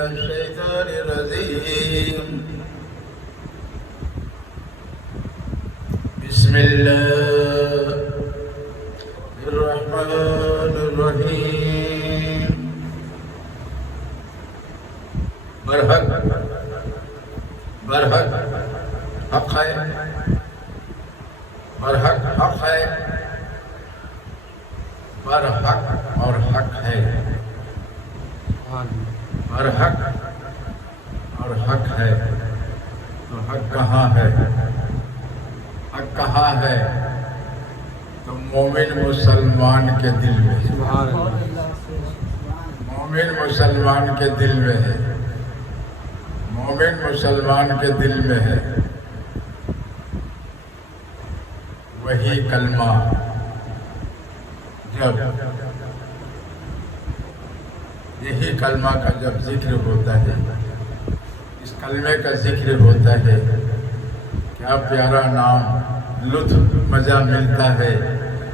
الشيطان الرجيم بسم الله الرحمن الرحيم برحق حق ہے، برحق حق ہے، برحق اور حق ہے، برحق اور حق ہے۔ تو حق کہاں ہے؟ حق کہاں ہے؟ تو مومن مسلمان کے دل میں ہے، مومن مسلمان کے دل میں ہے، مومن مسلمان کے دل میں ہے۔ وہی کلمہ جب یہی کلمہ کا جب ذکر ہوتا ہے، اس کلمے کا ذکر ہوتا ہے، کیا پیارا نام، لطف مزہ ملتا ہے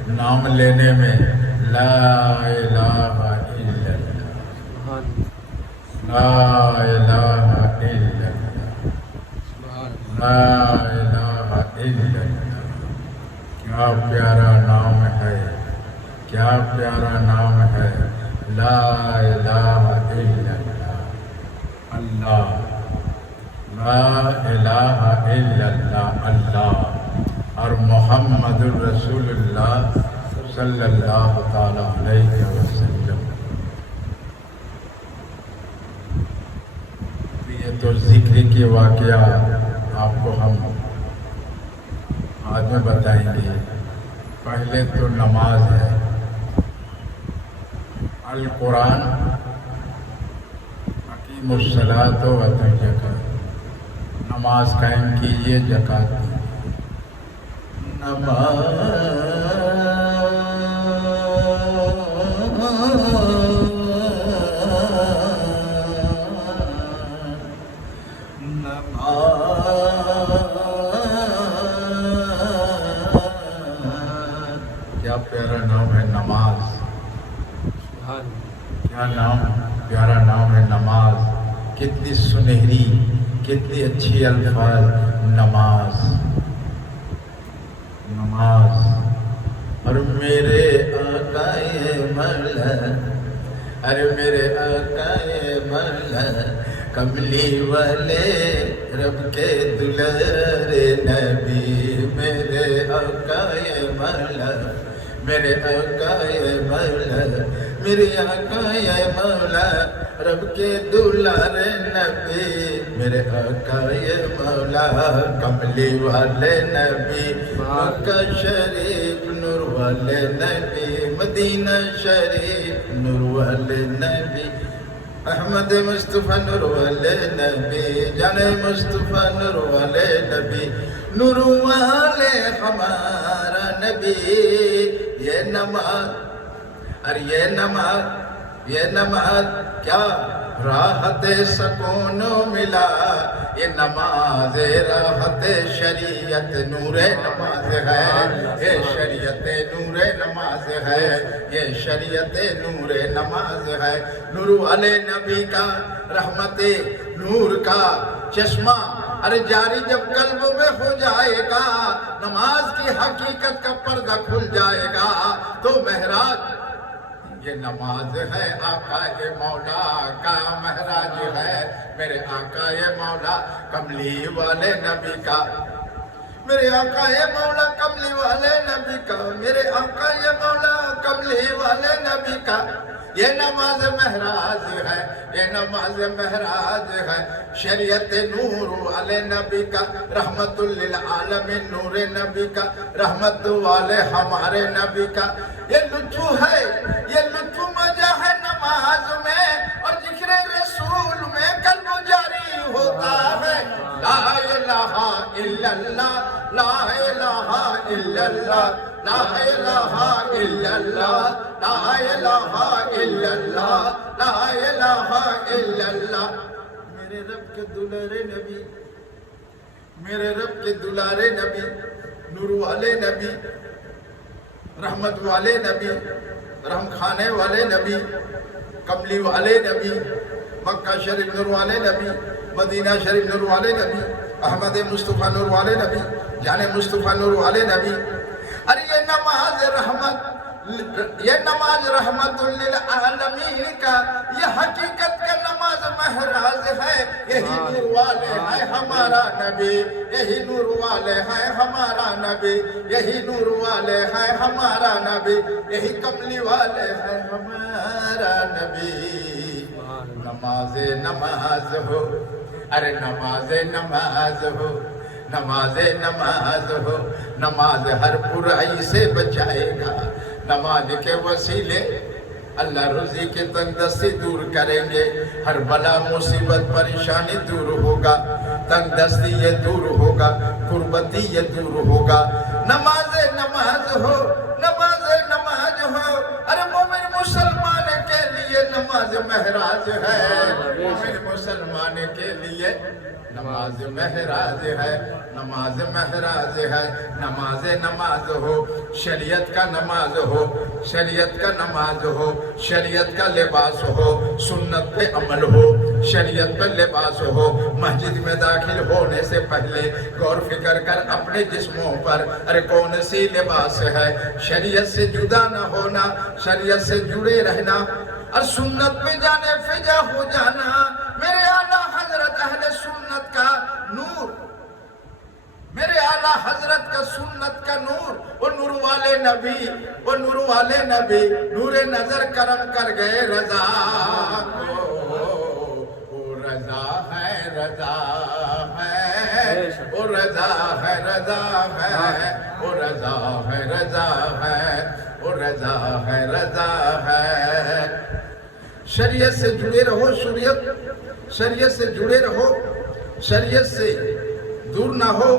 نام لینے میں۔ لا الہ الا اللہ، لا الہ الا اللہ، لا الہ الا اللہ۔ کیا پیارا نام ہے، کیا پیارا نام ہے، لا الہ الا اللہ، اللہ، لا الہ الا اللہ، اللہ اور محمد الرسول اللہ صلی اللہ تعالی علیہ وسلم۔ یہ تو ذکر کے واقعہ آپ کو ہم بعد میں بتائیں گے، پہلے تو نماز ہے۔ القرآن اقیموا الصلاۃ وآتوا الزکاۃ، نماز قائم کیجیے، زکوٰۃ دیجیے۔ کیا پیارا نام ہے نماز، کیا نام، پیارا نام ہے نماز۔ کتنی سنہری، کتنی اچھی الفاظ، نماز، نماز۔ اور میرے آقائے مولا، ارے میرے آقائے مولا، کملی والے رب کے دلارے نبی، میرے آقائے مولا، میرے آقائے مولا، میرے آقائے مولا، رب کے دلارے نبی، میرے آقائے مولا، کملی والے نبی، مکہ شریف نور والے نبی، مدینہ شریف نور والے نبی، احمد مصطفیٰ نور والے نبی، جان مصطفیٰ نور والے نبی، نور والے ہمارا نبی۔ یہ نماز، اور یہ نماز، یہ نماز کیا راحت سکون ملا، یہ نماز راحت شریعت نور نماز ہے، یہ شریعت نور نماز ہے، یہ شریعت نور نماز ہے۔ نور والے نبی کا رحمت نور کا چشمہ، ارے جاری جب قلب میں ہو جائے گا، نماز کی حقیقت کا پردہ کھل جائے گا۔ تو معراج یہ نماز ہے، آقا یہ مولا کا معراج ہے، میرے آقا یہ مولا کملی والے نبی کا، میرے آقا یہ مولا کملی والے نبی کا، میرے آقا یہ مولا کملی والے نبی کا۔ یہ نماز معراج ہے، یہ نماز معراج ہے، شریعت نور والے نبی کا، رحمت للعالمین نور نبی کا، رحمت والے ہمارے نبی کا۔ یہ لطف ہے، یہ لطف مزہ ہے نماز میں، اور ذکر رسول میں قلب جاری ہوتا ہے۔ لا الہ الا اللہ، لا الہ الا اللہ، لا الہ الا اللہ، لا الہ الا اللہ، لا الہ الا اللہ۔ میرے رب کے دلارے نبی، میرے رب کے دلارے نبی، نور والے نبی، رحمت والے نبی، رحم کھانے والے نبی، کملی والے نبی، مکہ شریف نور والے نبی، مدینہ شریف نور والے نبی، احمد مصطفیٰ نور والے نبی، جان مصطفیٰ نور والے نبی۔ ارے یہ نماز رحمت للعالمین کا، یہ حقیقت کا نماز محراج ہے، یہی نور والے ہے ہمارا نبی، یہی نور والے ہے ہمارا نبی، یہی نور والے ہے ہمارا نبی، یہی کملی والے ہے ہمارا نبی۔ نماز ہو، ارے نماز ہو، نماز ہو، نماز ہر برائی سے بچائے گا، نماز کے وسیلے اللہ روزی کے تنگدستی دور کریں گے، ہر بلا مصیبت پریشانی دور ہوگا، تنگدستی یہ دور ہوگا، غربتی یہ دور ہوگا۔ نماز ہو، نماز ہو، ارے مومن مسلمان کے لیے نماز محراج ہے، مومن مسلمان کے لیے نماز محراج ہے، نماز محراج ہے۔ نماز ہو، شریعت کا نماز ہو، شریعت کا نماز ہو، شریعت کا لباس ہو، سنت پہ عمل ہو، شریعت پہ لباس ہو۔ مسجد میں داخل ہونے سے پہلے غور فکر کر اپنے جسموں پر، ارے کون سی لباس ہے، شریعت سے جدا نہ ہونا، شریعت سے جڑے رہنا اور سنت پہ جانے فجا ہو جانا۔ میرے اعلیٰ حضرت اہل سنت کا نور، میرے اعلیٰ حضرت کا سنت کا نور، وہ نور والے نبی، وہ نور والے نبی نور نظر کرم کر گئے رضا کو، وہ رضا ہے، رضا ہے، وہ رضا ہے، رضا ہے، وہ رضا ہے، رضا ہے، وہ رضا ہے، رضا ہے۔ شریعت سے جڑے رہو، شریعت سے جڑے رہو، شریعت سے دور نہ ہو،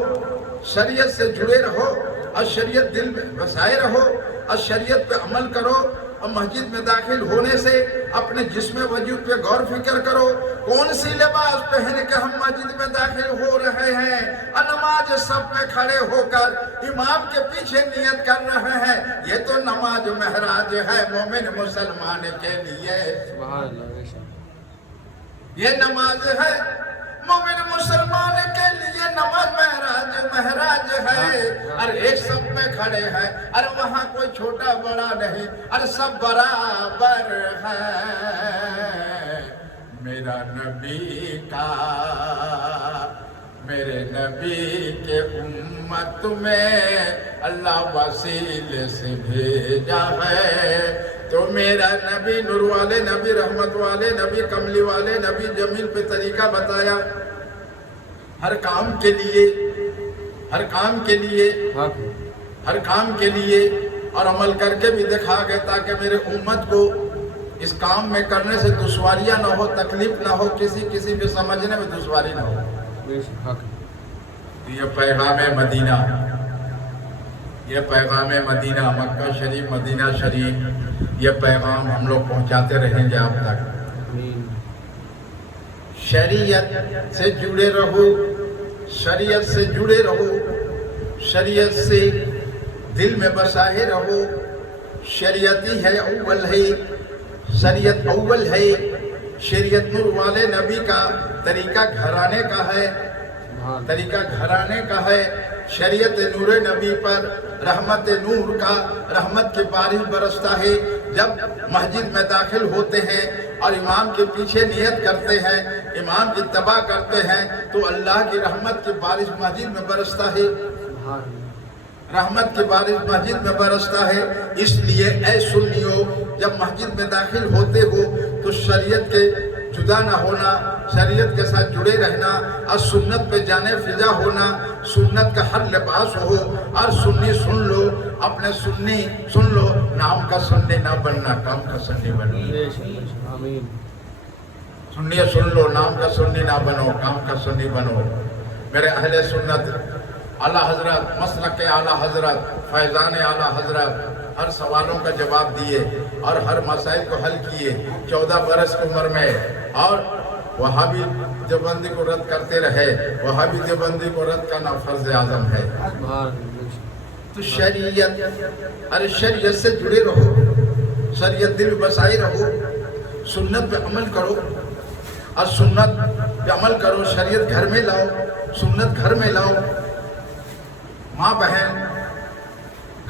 شریعت سے جڑے رہو اور شریعت دل میں بسائے رہو اور شریعت پہ عمل کرو۔ اور مسجد میں داخل ہونے سے اپنے جسم وجود پہ غور فکر کرو، کون سی لباس پہن کے ہم مسجد میں داخل ہو رہے ہیں اور نماز سب میں کھڑے ہو کر امام کے پیچھے نیت کر رہے ہیں۔ یہ تو نماز محراج ہے مومن مسلمان کے لیے، یہ نماز ہے مومن مسلمان کے لیے، نماز محراج ہے۔ اور ایک سب میں کھڑے ہیں، اور وہاں کوئی چھوٹا بڑا نہیں، اور سب برابر ہے۔ میرا نبی کا، میرے نبی کے امت میں اللہ وسیلے سے بھیجا ہے، تو میرا نبی نور والے نبی، رحمت والے نبی، کملی والے نبی، جمیل پہ طریقہ بتایا ہر کام کے لیے، ہر کام کے لیے، ہر کام کے لیے، اور عمل کر کے بھی دکھا گئے تاکہ میرے امت کو اس کام میں کرنے سے دشواریاں نہ ہو، تکلیف نہ ہو، کسی بھی سمجھنے میں دشواری نہ ہو۔ یہ پیغام مدینہ، یہ پیغام مدینہ، مکہ شریف، مدینہ شریف، یہ پیغام ہم لوگ پہنچاتے رہیں گے آپ تک۔ شریعت سے جڑے رہو، شریعت سے جڑے رہو، شریعت سے دل میں بسائے رہو۔ شریعت ہی ہے، اول ہے، شریعت اول ہے، شریعت نور والے نبی کا طریقہ گھرانے کا ہے، طریقہ گھرانے کا ہے۔ شریعت نور نبی پر رحمت نور کا، رحمت کی بارش برستا ہے۔ جب مسجد میں داخل ہوتے ہیں اور امام کے پیچھے نیت کرتے ہیں، امام کی اتباع کرتے ہیں، تو اللہ کی رحمت کی بارش مسجد میں برستا ہے، رحمت کی بارش مسجد میں برستا ہے۔ اس لیے اے سنیو، جب مسجد میں داخل ہوتے ہو تو شریعت کے جدا نہ ہونا، شریعت کے ساتھ جڑے رہنا اور سنت پہ جانے فضا ہونا، سنت کا ہر لباس ہو، اور سنی سن لو، اپنے سنی سن لو، نام کا سنی نہ بننا، کام کا سنی بنو۔ سنی سن لو، نام کا سنی نہ بنو، کام کا سنی بنو۔ میرے اہل سنت، اعلیٰ حضرت، مسلک اعلیٰ حضرت، فیضان اعلیٰ حضرت ہر سوالوں کا جواب دیے اور ہر مسائل کو حل کیے 14 برس کی عمر میں، اور وہابی دیوبندی کو رد کرتے رہے۔ وہابی دیوبندی کو رد کرنا فرض اعظم ہے۔ تو شریعت، ارے شریعت سے جڑے رہو، شریعت دل بسائے رہو، سنت پہ عمل کرو، اور سنت پہ عمل کرو، شریعت گھر میں لاؤ، سنت گھر میں لاؤ. ماں بہن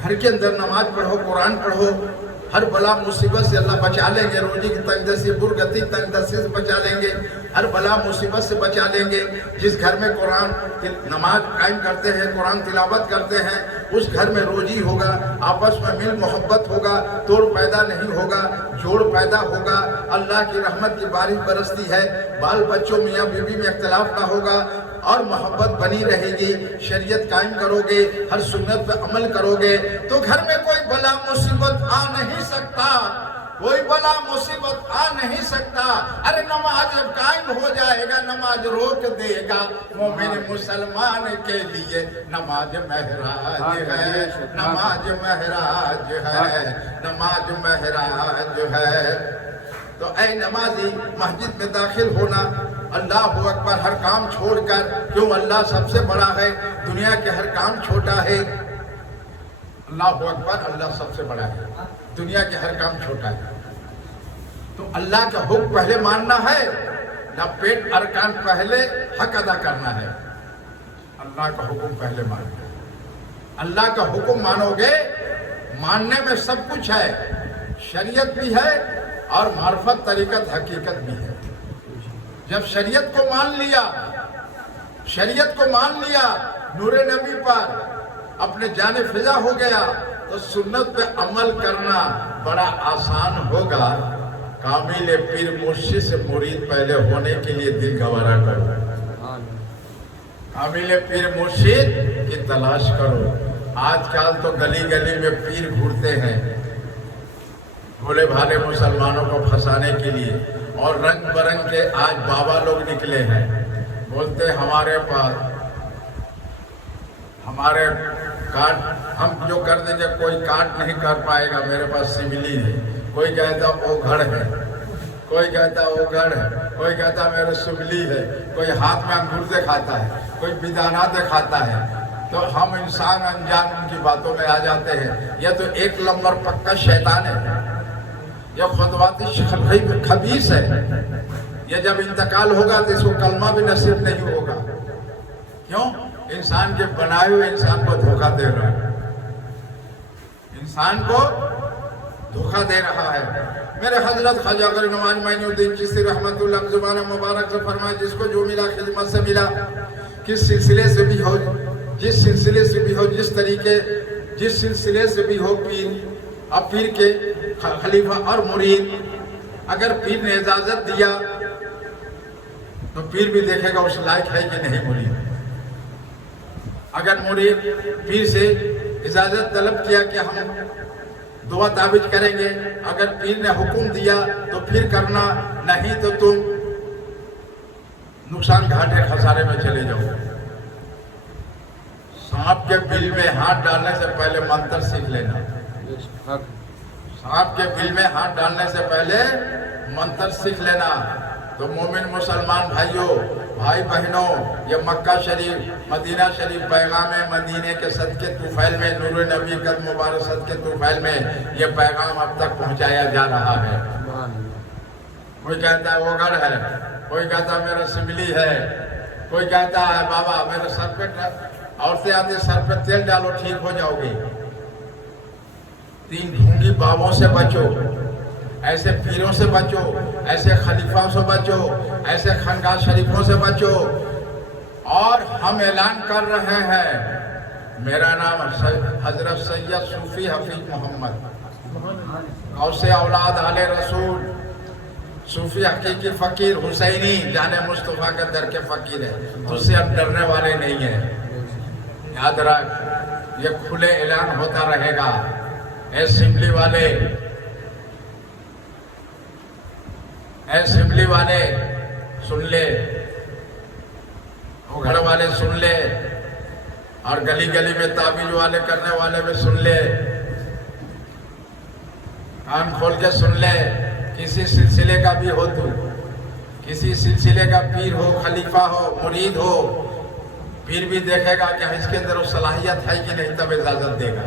گھر کے اندر نماز پڑھو، قرآن پڑھو، ہر بلا مصیبت سے اللہ بچا لیں گے، روزی کی تنگ دستی برگتی تنگ دستی سے بچا لیں گے، ہر بلا مصیبت سے بچا لیں گے. جس گھر میں قرآن نماز قائم کرتے ہیں، قرآن تلاوت کرتے ہیں، اس گھر میں روزی ہوگا، آپس میں مل محبت ہوگا، توڑ پیدا نہیں ہوگا، جوڑ پیدا ہوگا، اللہ کی رحمت کی بارش برستی ہے، بال بچوں میاں بیوی میں اختلاف نہ ہوگا اور محبت بنی رہے گی. شریعت قائم کرو گے، ہر سنت پہ عمل کرو گے تو گھر میں کوئی بلا مصیبت آ نہیں سکتا، کوئی بلا مصیبت آ نہیں سکتا. ارے نماز جب قائم ہو جائے گا نماز روک دے گا. مومن مسلمان کے لیے نماز معراج ہے، نماز معراج ہے، نماز معراج ہے. تو اے نمازی مسجد میں داخل ہونا، اللہ اکبر ہر کام چھوڑ کر، کیوں اللہ سب سے بڑا ہے، دنیا کے ہر کام چھوٹا ہے. اللہ اکبر، اللہ سب سے بڑا ہے، دنیا کے ہر کام چھوٹا ہے. تو اللہ کا حکم پہلے ماننا ہے، نہ پیٹ ارکان پہلے حق ادا کرنا ہے. اللہ کا حکم پہلے ماننا ہے. اللہ کا حکم مانو گے، ماننے میں سب کچھ ہے، شریعت بھی ہے اور معرفت طریقت حقیقت بھی ہے. جب شریعت کو مان لیا، شریعت کو مان لیا، نور نبی پر اپنے جان فضا ہو گیا تو سنت پہ عمل کرنا بڑا آسان ہوگا. کامل پیر مرشد سے مرید پہلے ہونے کے لیے دل گوارا کرو، کامل پیر مرشد کی تلاش کرو. آج کل تو گلی گلی میں پیر گھومتے ہیں بھولے بھالے مسلمانوں کو پھنسانے کے لیے، اور رنگ برنگ کے آج بابا لوگ نکلے ہیں. بولتے ہمارے پاس ہمارے کارڈ ہم جو کر دیں گے کوئی کارڈ نہیں کر پائے گا، میرے پاس سملی ہے. کوئی کہتا وہ گھڑ ہے، کوئی کہتا وہ گھڑ ہے، کوئی کہتا میرے سملی ہے، کوئی ہاتھ میں انگور دکھاتا ہے، کوئی بدانہ دکھاتا ہے. تو ہم انسان انجان ان کی باتوں میں آ جاتے ہیں. یہ تو ایک نمبر پکا شیطان ہے، یہ خطواتی خبیث ہے. یہ جب انتقال ہوگا تو اس کو کلمہ بھی نصیب نہیں ہوگا. کیوں؟ انسان کے بنائے ہوئے انسان کو دھوکہ دے رہا ہے، انسان کو دھوکہ دے رہا ہے. میرے حضرت خواجہ غریب نواز معین الدین چشتی رحمۃ اللہ علیہ زبان مبارک سے فرمائے، جس کو جو ملا خدمت سے ملا، کس سلسلے سے بھی ہو، جس سلسلے سے بھی ہو، جس طریقے جس سلسلے سے بھی ہو، پیر اب پیر کے خلیفہ اور مرید، اگر پیر نے اجازت دیا تو پیر بھی دیکھے گا اس لائق ہے کہ نہیں مرید. اگر مرید پیر سے اجازت طلب کیا کہ ہم دعا تعویذ کریں گے، اگر پیر نے حکم دیا تو پھر کرنا، نہیں تو تم نقصان گھاٹے خسارے میں چلے جاؤ. سانپ کے بل میں ہاتھ ڈالنے سے پہلے منتر سیکھ لینا. سانپ کے بل میں ہاتھ ڈالنے سے پہلے منتر سیکھ لینا. تو مومن مسلمان بھائیوں، بھائی بہنوں، یہ مکہ شریف مدینہ شریف پیغام مدینے کے صدقے طفیل میں، نور نبی قد مبارک صدقے طفیل میں یہ پیغام اب تک پہنچایا جا رہا ہے. کوئی کہتا ہے وہ گڑھ ہے، کوئی کہتا ہے میرا سملی ہے، کوئی کہتا ہے بابا میرے سر پہ عورتیں آتی سر پہ تیل ڈالو ٹھیک ہو جاؤ گی. 3 ڈھونگی بابوں سے بچو، ایسے پیروں سے بچو، ایسے خلیفوں سے بچو، ایسے خانقاہ شریفوں سے بچو. اور ہم اعلان کر رہے ہیں، میرا نام حضرت سید صوفی حفیظ محمد، غوث اولاد آل رسول، صوفی حقیقی فقیر حسینی جان مصطفیٰ کے در کے فقیر ہے. تجھ سے اب ڈرنے والے نہیں ہیں. یاد رکھ، یہ کھلے اعلان ہوتا رہے گا. اے اسمبلی والے، اے اسمبلی والے سن لے، وہ گھر والے سن لے، اور گلی گلی میں تعویذ والے کرنے والے بھی سن لے. کان کھول کے سن لے. کسی سلسلے کا بھی ہو، تو کسی سلسلے کا پیر ہو، خلیفہ ہو، مرید ہو، پیر بھی دیکھے گا کہ اس کے اندر وہ صلاحیت ہے کہ نہیں، تب اجازت دے گا.